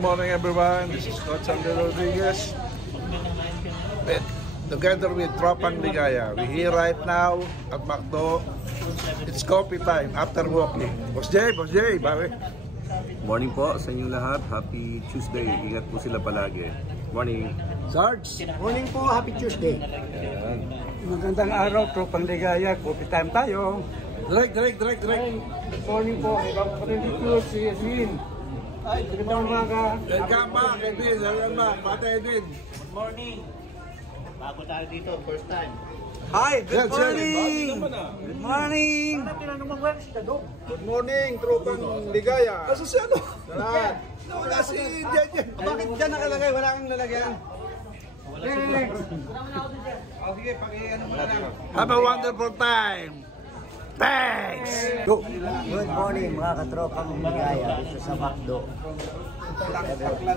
Good morning everyone, this is Coach Sander Rodriguez together with Tropang Ligaya. We're here right now at McDo. It's coffee time after walking. Boss J, bawi. Morning po sa inyong lahat. Happy Tuesday. Ingat po sila palagi. Morning. Sarge. Morning po, happy Tuesday. Magandang araw, Tropang Ligaya. Coffee time tayo. Direct. Good morning po. Ibang paniliko si Edwin. Ay, magandang umaga. Welcome back, Edwin. Welcome back. Bata Edwin. Good morning. Bago tayo dito, first time. Hi, good morning. Good morning. Good morning, Tropang Ligaya. Asa si ano? Wala si Jen. Bakit dyan nakalagay? Wala kang lalagyan. Sige, paki-ano mo na lang. Have a wonderful time. Thanks. Go. Good morning mga katropang Ligaya dito sa McDo.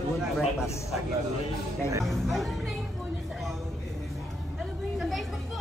Good breakfast. Thank you. Sa Facebook po